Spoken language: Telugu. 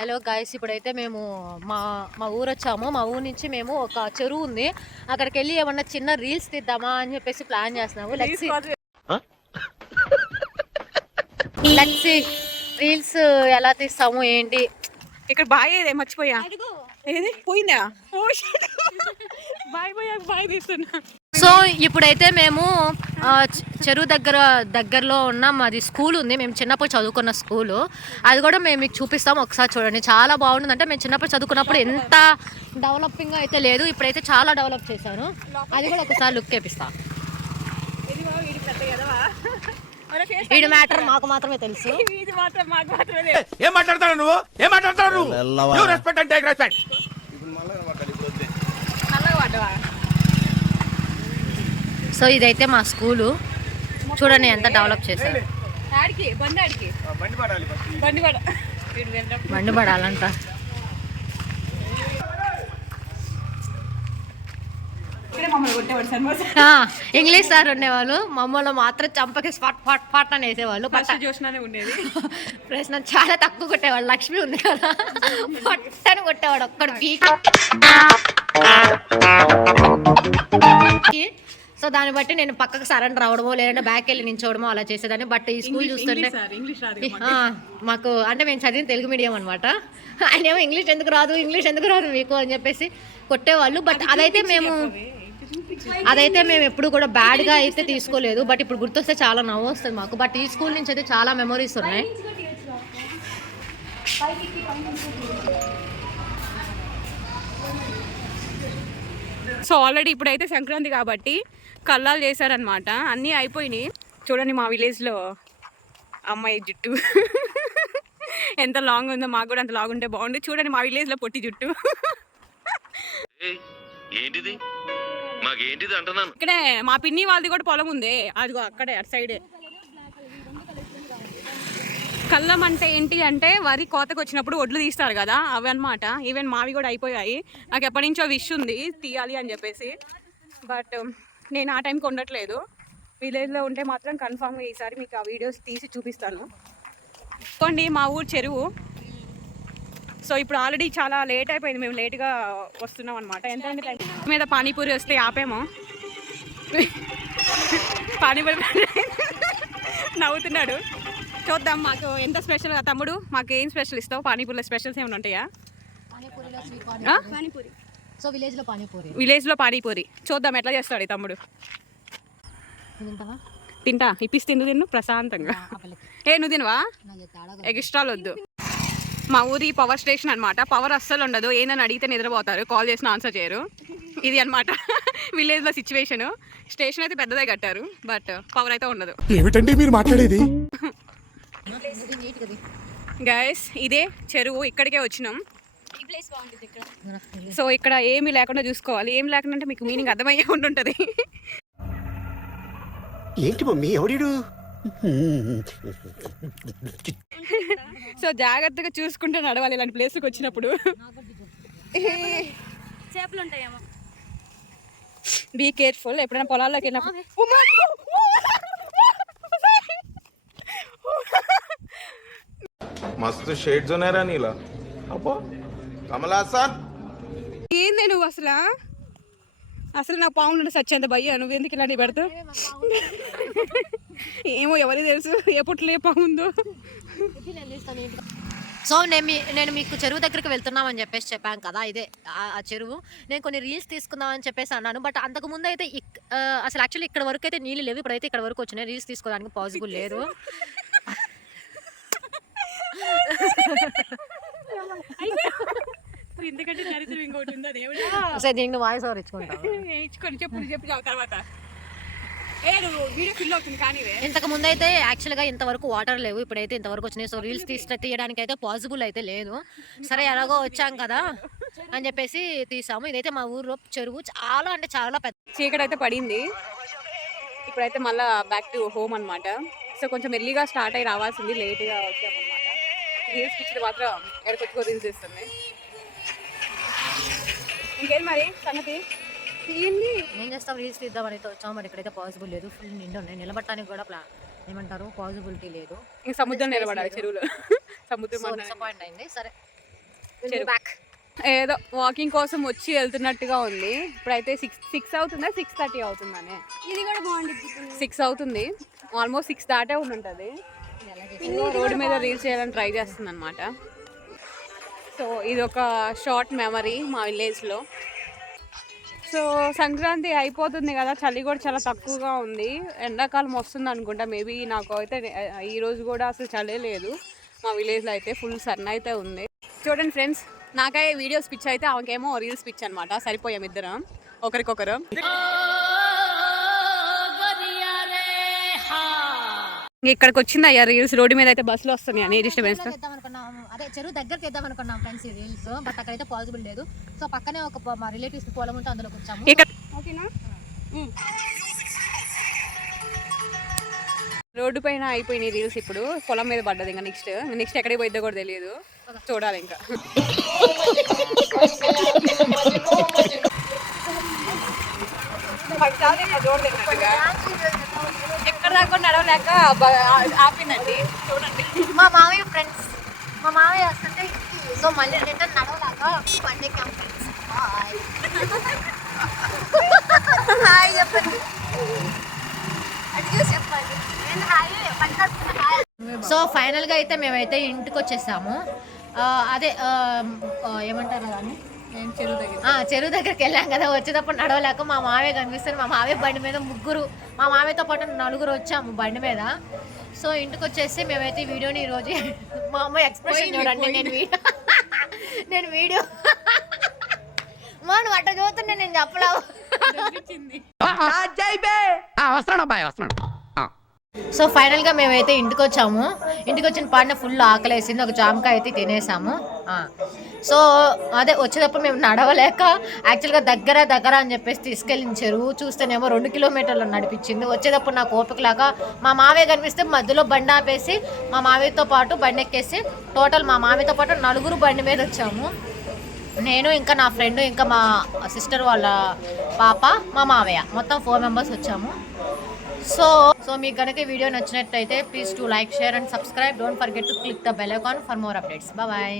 హలో గైస్, ఇప్పుడైతే మేము మా మా ఊరు వచ్చాము. మా ఊరు నుంచి మేము ఒక చెరువు ఉంది, అక్కడికి వెళ్ళి ఏమన్నా చిన్న రీల్స్ తీద్దామా అని చెప్పేసి ప్లాన్ చేస్తున్నాము. లెట్స్ రీల్స్ ఎలా తీస్తాము ఏంటి. ఇక్కడ బాయ్ ఏదే మర్చిపోయా, ఏది పోయిందా? బాయ్ పోయా, బాయ్ తీస్తున్నా. సో ఇప్పుడైతే మేము చెరువు దగ్గరలో ఉన్న మాది స్కూల్ ఉంది. మేము చిన్నప్పుడు చదువుకున్న స్కూలు, అది కూడా మేము మీకు చూపిస్తాము. ఒకసారి చూడండి, చాలా బాగుంటుంది. అంటే మేము చిన్నప్పుడు చదువుకున్నప్పుడు ఎంత డెవలపింగ్ అయితే లేదు, ఇప్పుడైతే చాలా డెవలప్ చేశాను. అది కూడా ఒకసారి లుక్ వేపిస్తాం. వీడి మ్యాటర్ మాకు మాత్రమే తెలుసు. ఏం మాట్లాడతావు నువ్వు? ఏం మాట్లాడతావు నువ్వు? రెస్పెక్ట్ అంటే రెస్పెక్ట్. సో ఇదైతే మా స్కూలు, చూడండి ఎంత డెవలప్ చేశారు. బండి పడాలంట. ఇంగ్లీష్ సార్ ఉండేవాళ్ళు, మమ్మల్ని మాత్రం చంపకి స్పాట్ ఫాట్ ఫాట్ అని వేసేవాళ్ళు. ఉండేది ప్రశ్న చాలా తక్కువ కొట్టేవాళ్ళు. లక్ష్మి ఉంది కదా, పట్టని కొట్టేవాడు ఒక్కడు సో దాన్ని బట్టి నేను పక్కకు సరెండర్ అవడమో లేదంటే బ్యాక్ వెళ్ళి నించోవడమో అలా చేసేదాన్ని. బట్ ఈ స్కూల్ చూస్తుంటే మాకు అంటే మేము చదివిన తెలుగు మీడియం అనమాట. ఆయన ఏమో ఇంగ్లీష్ ఎందుకు రాదు మీకు అని చెప్పేసి కొట్టేవాళ్ళు. బట్ అదైతే మేము ఎప్పుడు కూడా బ్యాడ్గా అయితే తీసుకోలేదు. బట్ ఇప్పుడు గుర్తొస్తే చాలా నవ్వు వస్తుంది మాకు. బట్ ఈ స్కూల్ నుంచి అయితే చాలా మెమరీస్ ఉన్నాయి. సో ఆల్రెడీ ఇప్పుడైతే సంక్రాంతి కాబట్టి కల్లాలు చేశారనమాట, అన్నీ అయిపోయినాయి. చూడండి మా విలేజ్లో అమ్మాయి జుట్టు ఎంత లాంగ్ ఉందో, మాకు కూడా అంత లాంగ్ ఉంటే బాగుండు. చూడండి మా విలేజ్లో పొట్టి జుట్టు. ఏంటిది మాకేంటిది అంటున్నాను. ఇక్కడే మా పిన్ని వాళ్ళది కూడా పొలం ఉంది, అదిగో అక్కడే అటు సైడే. కల్లం అంటే ఏంటి అంటే వరి కోతకు వచ్చినప్పుడు ఒడ్లు తీస్తారు కదా, అవి అనమాట. ఈవెన్ మావి కూడా అయిపోయాయి. నాకు ఎప్పటి నుంచో విష్ ఉంది తీయాలి అని చెప్పేసి, బట్ నేను ఆ టైంకి ఉండట్లేదు. విలేజ్లో ఉంటే మాత్రం కన్ఫామ్గా ఈసారి మీకు ఆ వీడియోస్ తీసి చూపిస్తాను. చూడండి మా ఊరు చెరువు. సో ఇప్పుడు ఆల్రెడీ చాలా లేట్ అయిపోయింది, మేము లేట్గా వస్తున్నాం అనమాట. ఎంతంటే టైం మీద పానీపూరి వస్తే ఆపేమో. పానీపూరి నవ్వుతున్నాడు. చూద్దాం మాకు ఎంత స్పెషల్గా. తమ్ముడు మాకు ఏం స్పెషల్ ఇస్తావు? పానీపూరిలో స్పెషల్స్ ఏమైనా ఉంటాయా? సో విలేజ్లో పానీపూరి చూద్దాం ఎట్లా చేస్తాడు ఈ తమ్ముడు. తింటా, ఇప్పిస్తే ఎందుకు తిన్ను ప్రశాంతంగా. నువ్వు తినవా? ఎక్స్ట్రాలు వద్దు. మా ఊరి పవర్ స్టేషన్ అనమాట. పవర్ అస్సలు ఉండదు, ఏందని అడిగితే నిద్రపోతారు, కాల్ చేసిన ఆన్సర్ చేయరు. ఇది అనమాట విలేజ్లో సిచ్యువేషన్. స్టేషన్ అయితే పెద్దదే కట్టారు, బట్ పవర్ అయితే ఉండదు. ఏమిటండి మీరు మాట్లాడేది? గైస్ ఇదే చెరువు, ఇక్కడికే వచ్చినాం. సో ఇక్కడ ఏమీ లేకుండా చూసుకోవాలి. ఏం లేకుండా అంటే మీకు మీనింగ్ అర్థమయ్యే ఉంటుంటుంది. ఏంటి మమ్మీ ఎవడు? సో జాగ్రత్తగా చూసుకుంటూ నడవాలి ఇలాంటి ప్లేస్కి వచ్చినప్పుడు. చేపలు ఉంటాయేమో, బీ కేర్ఫుల్. ఎప్పుడైనా పొలాల్లోకి వెళ్ళినప్పుడు मस्त शेड जो नाही राणीला अप्पा कमला असा ఏంది నువ్వు అసలు నా పాములు సచ్చేంత భయ్యా. నువ్వు ఎందుకు ఇలాంటి పెడతావు? ఏమో ఎవరికి తెలుసు ఏ పుట్లో ఏ పాము ఉందో. సో నేను మీకు చెరువు దగ్గరికి వెళ్తున్నామని చెప్పేసి చెప్పాను కదా, ఇదే ఆ చెరువు. నేను కొన్ని రీల్స్ తీసుకుందామని చెప్పేసి అన్నాను. బట్ అంతకుముందు అయితే అసలు యాక్చువల్లీ ఇక్కడ వరకు అయితే నీళ్ళు లేవు. ఇప్పుడైతే ఇక్కడ వరకు వచ్చినాయి. రీల్స్ తీసుకోవడానికి పాసిబుల్ లేదు. ఎందుకంటే దరిద్రం ఇంకోటి ఉందా దేవుడు. సరే దీనికి వాయిస్ ఓవర్ ఇచ్చుకుంటాను. చెప్పు తర్వాత వీడియో ఫిల్ అవుతుంది. కానీ ఇంతకు ముందు అయితే యాక్చువల్గా ఇంతవరకు వాటర్ లేవు, ఇప్పుడైతే ఇంతవరకు వచ్చినాయి. సో రీల్స్ తీయడానికి అయితే పాసిబుల్ అయితే లేదు. సరే ఎలాగో వచ్చాం కదా అని చెప్పేసి తీసాము. ఇదైతే మా ఊరు చెరువు, చాలా అంటే చాలా పెద్ద. చీకటి అయితే పడింది. ఇప్పుడైతే మళ్ళీ బ్యాక్ టు హోమ్ అనమాట. సో కొంచెం ఎర్లీగా స్టార్ట్ అయ్యి రావాల్సింది, లేట్గా వచ్చామన్నమాట. రీల్స్ పిచ్చి మాత్రం ఎక్కడికొచ్చుకో రీల్స్ చేస్తుంది. ఇంకేం మరి సంగతి ఏంటి? ఏం చేస్తాం, రీల్స్ తీద్దామని అయితే వచ్చాము. మరి ఇక్కడైతే పాసిబుల్ లేదు, ఫుల్ నిండు ఉన్నాయి. నిలబడటానికి కూడా ఏమంటారు పాసిబిలిటీ లేదు. సముద్రం నిలబడాలి చెరువులో. సముద్రం డిసప్పాయింట్ అయింది. సరే ఏదో వాకింగ్ కోసం వచ్చి వెళ్తున్నట్టుగా ఉంది. ఇప్పుడైతే 6 అవుతుందా 6:30 అవుతుందనే. ఇది కూడా బాగుంటుంది. 6 అవుతుంది, ఆల్మోస్ట్ 6 దాటే ఉంటుంది. రోడ్డు మీద రీల్స్ చేయాలని ట్రై చేస్తుంది అనమాట. సో ఇది ఒక షార్ట్ మెమరీ మా విలేజ్లో. సో సంక్రాంతి అయిపోతుంది కదా, చలి కూడా చాలా తక్కువగా ఉంది. ఎండాకాలం వస్తుంది అనుకుంటా మేబీ. నాకు అయితే ఈరోజు కూడా అసలు చలి లేదు మా విలేజ్లో. అయితే ఫుల్ సన్ అయితే ఉంది. చూడండి ఫ్రెండ్స్, నాకై వీడియోస్ పిచ్ అయితే ఆమెకేమో రీల్స్ పిచ్ అనమాట. సరిపోయాం ఇద్దరం ఒకరికొకరు. ఇక్కడికి వచ్చింది అయ్యా రీల్స్. రోడ్డు మీద అయితే బస్సులు వస్తున్నాయి అని డిస్టర్బెన్స్. అదే చెరువు దగ్గరికి వేద్దాం అనుకున్నాం ఫ్రెండ్స్ ఈ రీల్స్, బట్ అక్కడైతే పాసిబుల్ లేదు. సో పక్కనే ఒక మా రిలేటివ్స్ పొలం ఉంటే అందులోకి వచ్చాము. ఓకేనా, రోడ్డు పైన అయిపోయినాయి రీల్స్. ఇప్పుడు పొలం మీద పడ్డది. ఇంకా నెక్స్ట్ ఎక్కడికి పోయిద్దో కూడా తెలియదు, చూడాలి ఇంకా. ఎక్కడ దాకా నడవలేక ఆపిందండి. చూడండి మా మామయ్య ఫ్రెండ్స్, మా మామయ్య వస్తుంటే సో మళ్ళీ రిటర్న్ నడవలాగా పండే ఫ్రెండ్స్. హాయ్ చెప్పండి, చెప్పండి. సో ఫైనల్గా అయితే మేమైతే ఇంటికి వచ్చేసాము. అదే ఏమంటారు దాన్ని, చెరువు దగ్గరికి వెళ్ళాం కదా. వచ్చేటప్పుడు నడవలేక మా మావయ్య కనిపిస్తారు. మా మావయ్య బండి మీద ముగ్గురు, మా మావయ్యతో పాటు 4 వచ్చాము బండి మీద. సో ఇంటికి వచ్చేసి మేమైతే ఈ వీడియోని ఈరోజు మా అమ్మ ఎక్స్ప్రెషన్ చూడండి. నేను వీడియో మనం అట్ట చూస్తుంటే నేను చెప్పలేవు. వస్తున్నాడు. సో ఫైనల్గా మేమైతే ఇంటికి వచ్చాము. ఇంటికి వచ్చిన పాడిన ఫుల్ ఆకలేసింది. ఒక జామకాయ అయితే తినేసాము. సో అదే వచ్చేటప్పుడు మేము నడవలేక యాక్చువల్గా దగ్గర అని చెప్పేసి తీసుకెళ్ళిన చెరువు చూస్తేనేమో 2 కిలోమీటర్లు నడిపించింది. వచ్చేటప్పుడు నాకు ఓపికలాగా మా మావయ్య కనిపిస్తే మధ్యలో బండి ఆపేసి మా మావయ్యతో పాటు బండి ఎక్కేసి టోటల్ మా మావయ్యతో పాటు 4 బండి మీద వచ్చాము. నేను ఇంకా నా ఫ్రెండ్ ఇంకా మా సిస్టర్ వాళ్ళ పాప మా మావయ్య మొత్తం 4 మెంబర్స్ వచ్చాము. సో మీకు కనుక ఈ వీడియో నచ్చినట్టయితే please to like, share and subscribe. Don't forget to click the bell icon for more updates. Bye.